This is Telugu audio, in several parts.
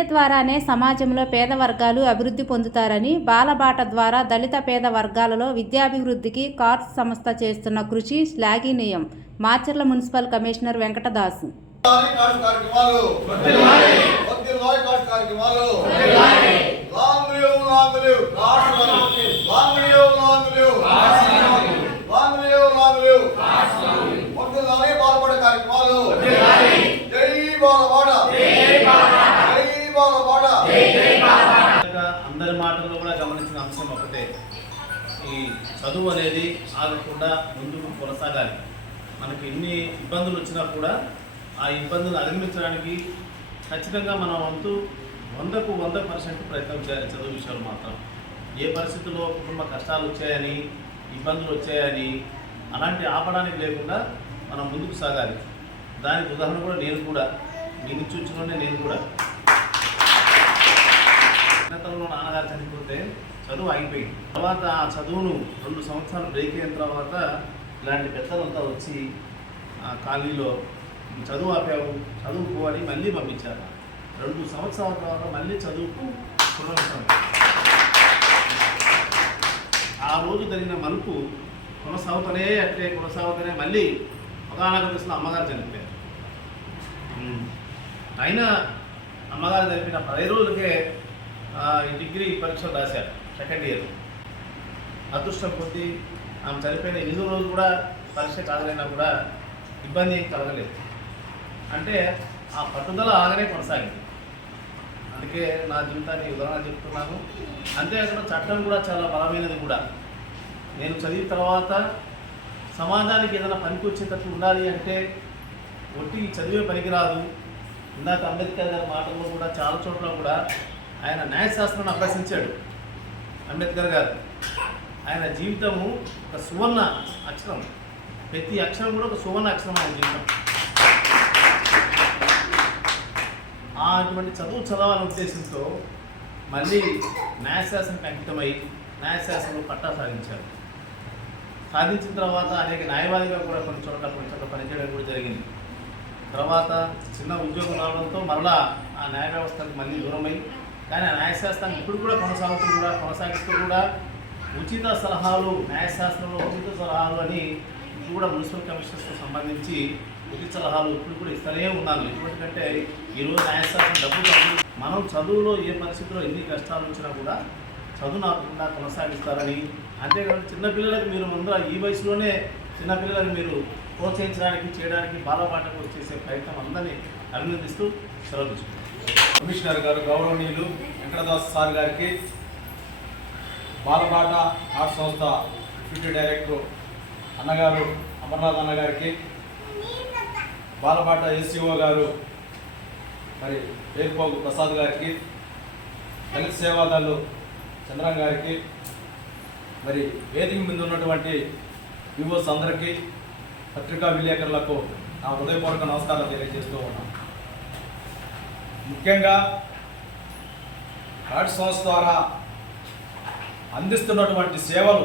విద్య ద్వారానే సమాజంలో పేద వర్గాలు అభివృద్ధి పొందుతారని బాలబాట ద్వారా దళిత పేద వర్గాలలో విద్యాభివృద్ధికి కార్స్ సంస్థ చేస్తున్న కృషి శ్లాఘనీయం. Macherla municipal commissioner Venkatadasu. కార్యక్రమాలు. జై జై అందరి మాటల్లో కూడా గమనించిన అంశం ఒకటే. ఈ చదువు అనేది ఆగకుండా ముందుకు కొనసాగాలి. మనకి ఎన్ని ఇబ్బందులు వచ్చినా కూడా ఆ ఇబ్బందులు అధిగమించడానికి ఖచ్చితంగా మన వంతు వందకు వంద పర్సెంట్ ప్రయత్నం చేయాలి చదువు విషయాలు మాత్రం. ఏ పరిస్థితుల్లో కుటుంబ కష్టాలు వచ్చాయని ఇబ్బందులు వచ్చాయని అలాంటి ఆపడానికి లేకుండా మనం ముందుకు సాగాలి. దానికి ఉదాహరణ కూడా నేను కూడా. నేను చూచుకునే నేను కూడా. చిన్నతనంలో నాన్నగారు చనిపోతే చదువు ఆగిపోయింది. తర్వాత ఆ చదువును రెండు సంవత్సరాలు బ్రేక్ అయిన తర్వాత ఇలాంటి పెద్దలంతా వచ్చి ఆ కాలనీలో చదువు ఆపావు చదువుకో అని మళ్ళీ పంపించారు. రెండు సంవత్సరాల తర్వాత మళ్ళీ చదువుకు పునరుద్ధరణ ఆ రోజు జరిగిన మలుపు కొనసాగుతూనే అట్లే కొనసాగుతూనే మళ్ళీ ఒకనొక దశలో అమ్మగారు చనిపోయారు. అయినా అమ్మగారు చనిపోయిన పది రోజులకే డిగ్రీ పరీక్షలు రాశారు సెకండ్ ఇయర్ అదృష్టం కొద్ది ఆమె చనిపోయిన ఎనిమిది రోజులు కూడా పరీక్ష కాదైనా కూడా ఇబ్బంది ఏం కలగలేదు. అంటే ఆ పట్టుదల ఆగనే కొనసాగింది. అందుకే నా జీవితాన్ని ఉదాహరణ చెప్తున్నాను. అంతేకాకుండా చట్టం కూడా చాలా బలమైనది కూడా. నేను చదివిన తర్వాత సమాజానికి ఏదైనా పనికొచ్చేటట్టు ఉండాలి అంటే ఒట్టి చదివే పనికిరాదు ఇందాక అంబేద్కర్ గారి మాటల్లో కూడా చాలా చోట్ల కూడా ఆయన న్యాయశాస్త్రాన్ని అభ్యసించాడు. అంబేద్కర్ గారు. ఆయన జీవితము ఒక సువర్ణ అక్షరం. ప్రతి అక్షరం కూడా ఒక సువర్ణ అక్షరం ఆయన జీవితం. అటువంటి చదువు చదవాలనే ఉద్దేశంతో మళ్ళీ న్యాయశాస్త్రానికి అంకితమై న్యాయశాస్త్రంలో పట్టా సాధించారు. సాధించిన తర్వాత అనేక న్యాయవాదిగా కూడా కొన్ని చోట్ల కొన్ని చోట్ల పనిచేయడం కూడా జరిగింది. తర్వాత చిన్న ఉద్యోగం రావడంతో మరలా ఆ న్యాయ వ్యవస్థకు మళ్ళీ దూరమై కానీ ఆ న్యాయశాస్త్రాన్ని ఇప్పుడు కూడా కొనసాగుతూ కూడా కొనసాగిస్తూ కూడా ఉచిత సలహాలు న్యాయశాస్త్రంలో ఉచిత సలహాలు అని ఇప్పుడు కూడా మున్సిపల్ కమిషనర్స్తో సంబంధించి ఉచిత సలహాలు ఇప్పుడు కూడా ఇస్తూనే ఉన్నారు. ఎందుకంటే ఈరోజు న్యాయశాస్త్రం డబ్బు కాదు. మనం చదువులో ఏ పరిస్థితిలో ఎన్ని కష్టాలు వచ్చినా కూడా చదువు నాకుండా కొనసాగిస్తారని అంతేకాదు చిన్నపిల్లలకు మీరు ముందు ఈ వయసులోనే చిన్నపిల్లలకు మీరు ప్రోత్సహించడానికి చేయడానికి బాలపాటకు చేసే ప్రయత్నం అందరినీ అభినందిస్తూ సెలవు కమిషనర్ గారు గౌరవనీయులు వెంకటదాస్ సార్ గారికి బాలబాట ఆర్ట్ సంస్థ డిప్యూటీ డైరెక్టర్ అన్నగారు అమర్నాథ్ అన్నగారికి బాలబాట ఎస్సీఓ గారు మరి వేరుపోగు ప్రసాద్ గారికి దళిత సేవాదారులు చంద్రం గారికి మరి వేదిక మీద ఉన్నటువంటి యువస్ అందరికీ పత్రికా విలేకరులకు నా హృదయపూర్వక నమస్కారాలు తెలియజేస్తూ ఉన్నాను. ముఖ్యంగా రాడ్ సంస్థ ద్వారా అందిస్తున్నటువంటి సేవలు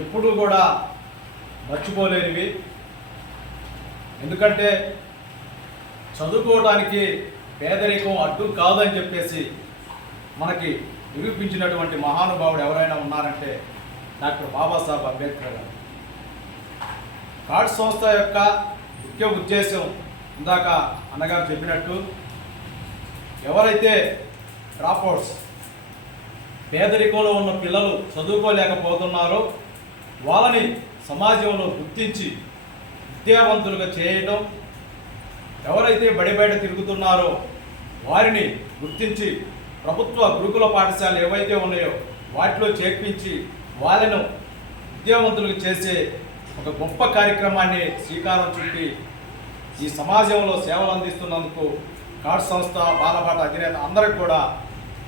ఎప్పుడూ కూడా మర్చిపోలేనివి. ఎందుకంటే చదువుకోవడానికి పేదరికం అడ్డు కాదని చెప్పేసి మనకి నిరూపించినటువంటి మహానుభావుడు ఎవరైనా ఉన్నారంటే డాక్టర్ బాబాసాహెబ్ అంబేద్కర్ గారు. కార్డ్ సంస్థ యొక్క ముఖ్య ఉద్దేశం ఇందాక అన్నగారు చెప్పినట్టు ఎవరైతే డ్రాప్అవుట్స్ పేదరికంలో ఉన్న పిల్లలు చదువుకోలేకపోతున్నారో వాళ్ళని సమాజంలో గుర్తించి విద్యావంతులుగా చేయటం ఎవరైతే బడి బయట తిరుగుతున్నారో వారిని గుర్తించి ప్రభుత్వ గురుకుల పాఠశాలలు ఏవైతే ఉన్నాయో వాటిలో చేర్పించి వాళ్ళను విద్యావంతులుగా చేసే ఒక గొప్ప కార్యక్రమాన్ని శ్రీకారం చుట్టి ఈ సమాజంలో సేవలు అందిస్తున్నందుకు కార్డ్ సంస్థ బాలపాట అధినేత అందరికి కూడా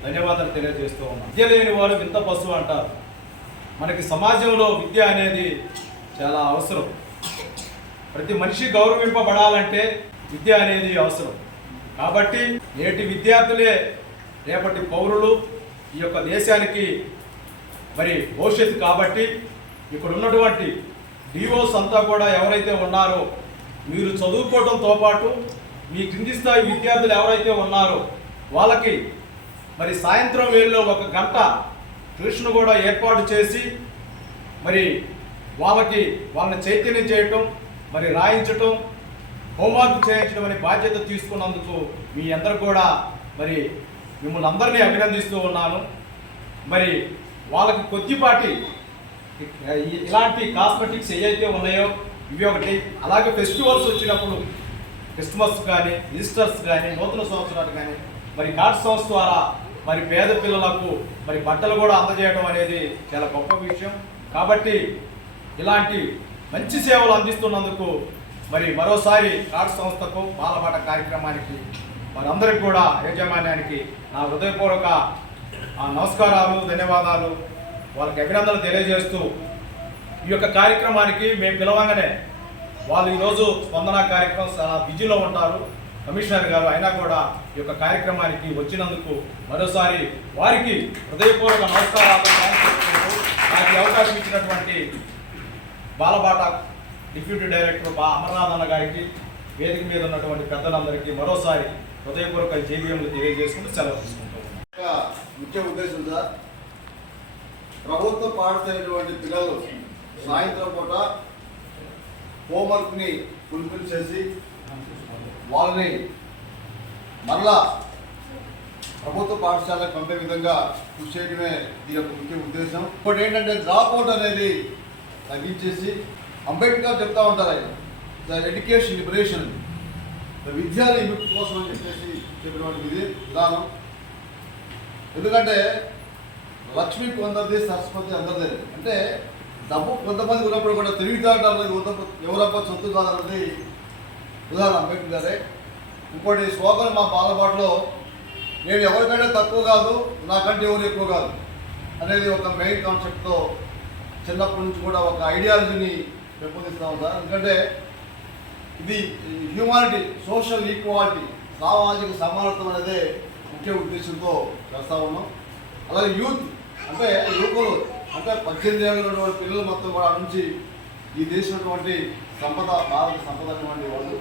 ధన్యవాదాలు తెలియజేస్తూ ఉన్నాం. విద్య లేని వారు వింత పశువు అంటారు. మనకి సమాజంలో విద్య అనేది చాలా అవసరం. ప్రతి మనిషి గౌరవింపబడాలంటే విద్య అనేది అవసరం. కాబట్టి నేటి విద్యార్థులే రేపటి పౌరులు ఈ యొక్క దేశానికి మరి భవిష్యత్తు కాబట్టి ఇక్కడ ఉన్నటువంటి డిఓస్ అంతా కూడా ఎవరైతే ఉన్నారో మీరు చదువుకోవడంతో పాటు మీ క్రింది స్థాయి విద్యార్థులు ఎవరైతే ఉన్నారో వాళ్ళకి మరి సాయంత్రం వేళలో ఒక గంట ట్యూషన్ కూడా ఏర్పాటు చేసి మరి వాళ్ళకి వాళ్ళని చైతన్యం చేయటం మరి రాయించటం హోంవర్క్ చేయించడం అనే బాధ్యత తీసుకున్నందుకు మీ అందరు కూడా మరి మిమ్మల్ని అందరినీ అభినందిస్తూ ఉన్నాను. మరి వాళ్ళకి కొద్దిపాటి ఇలాంటి కాస్మెటిక్స్ ఏవైతే ఉన్నాయో ఇవి ఒకటి. అలాగే ఫెస్టివల్స్ వచ్చినప్పుడు క్రిస్మస్ కానీ ఈస్టర్స్ కానీ నూతన సంవత్సరాలు కానీ మరి కార్డ్ సంస్థ ద్వారా మరి పేద పిల్లలకు మరి బట్టలు కూడా అందజేయడం అనేది చాలా గొప్ప విషయం. కాబట్టి ఇలాంటి మంచి సేవలు అందిస్తున్నందుకు మరి మరోసారి కార్డ్ సంస్థకు బాలబాట కార్యక్రమానికి మరి కూడా యాజమాన్యానికి నా హృదయపూర్వక ఆ, నమస్కారాలు ధన్యవాదాలు. వాళ్ళకి అభినందనలు తెలియజేస్తూ ఈ యొక్క కార్యక్రమానికి మేము పిలవంగానే వాళ్ళు ఈరోజు స్పందన కార్యక్రమం చాలా బిజీలో ఉంటారు. కమిషనర్ గారు అయినా కూడా ఈ యొక్క కార్యక్రమానికి వచ్చినందుకు మరోసారి వారికి హృదయపూర్వక నమస్కారాలు నాకు అవకాశం ఇచ్చినటువంటి బాలబాట డిప్యూటీ డైరెక్టర్ బా అమర్నాథ్ అన్న గారికి వేదిక మీద ఉన్నటువంటి పెద్దలందరికీ మరోసారి హృదయపూర్వక జేబీఎంలు తెలియజేసుకుంటూ సెలవు తీసుకుంటాం. ముఖ్య ఉద్దేశం సార్ ప్రభుత్వ పాఠశాలటువంటి పిల్లలు సాయంత్రం పూట హోంవర్క్ని ఫుల్ఫిల్ చేసి వాళ్ళని మరలా ప్రభుత్వ పాఠశాలకు పంపే విధంగా కృషి చేయడమే దీని యొక్క ముఖ్య ఉద్దేశం. ఇప్పుడు ఏంటంటే డ్రాప్ అవుట్ అనేది తగ్గించేసి అంబేద్కర్ చెప్తా ఉంటారు ఆయన. ద ఎడ్యుకేషన్ లిబరేషన్ విద్యాలయ విముక్తి కోసం అని చెప్పేసి చెప్పినటువంటి ఇది. విధానం ఎందుకంటే లక్ష్మి కొందరిది సరస్వతి అందరిది. అంటే డబ్బు కొంతమంది ఉన్నప్పుడు కూడా తెలివితేటలు ఎవరప్ప సొత్తు కాదన్నది ఉదాహరణ అంబేద్కర్ గారే. ఇంకోటి శ్లోకం మా బాలపాటలో నేను ఎవరికంటే తక్కువ కాదు నాకంటే ఎవరు ఎక్కువ కాదు అనేది ఒక మెయిన్ కాన్సెప్ట్తో చిన్నప్పటి నుంచి కూడా ఒక ఐడియాలజీని పెంపొందిస్తాం సార్. ఎందుకంటే ఇది హ్యూమానిటీ సోషల్ ఈక్వాలిటీ సామాజిక సమానత్వం అనేదే ముఖ్య ఉద్దేశంతో చేస్తా ఉన్నాం. అలాగే యూత్ అంటే యువకులు అంటే పద్దెనిమిది ఏళ్ళ పిల్లలు మొత్తం కూడా నుంచి ఈ దేశమైనటువంటి సంపద భారత సంపద అటువంటి వాళ్ళు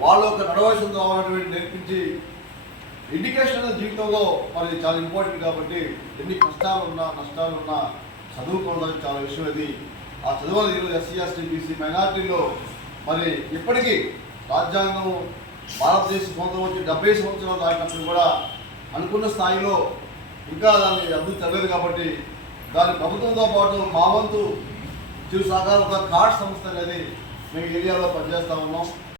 వాళ్ళు ఒక నడవలసిన అనేటువంటి నేర్పించి ఎడ్యుకేషన్ అనేది జీవితంలో మరి చాలా ఇంపార్టెంట్ కాబట్టి ఎన్ని కష్టాలు ఉన్నా నష్టాలు ఉన్నా చదువుకోవడం చాలా విషయం అది ఆ చదువులు ఈరోజు ఎస్సీ ఎస్టీ బీసీ మైనార్టీలో మరి ఇప్పటికీ రాజ్యాంగం భారతదేశం సొంతం వచ్చి డెబ్బై సంవత్సరాలు దాటినప్పుడు కూడా అనుకున్న స్థాయిలో ఇంకా దాన్ని అభివృద్ధి జరగలేదు కాబట్టి దాని ప్రభుత్వంతో పాటు మా వంతు చిరు సహకారంతో కార్డ్ సంస్థ అనేది మేము ఏరియాలో పనిచేస్తా ఉన్నాం.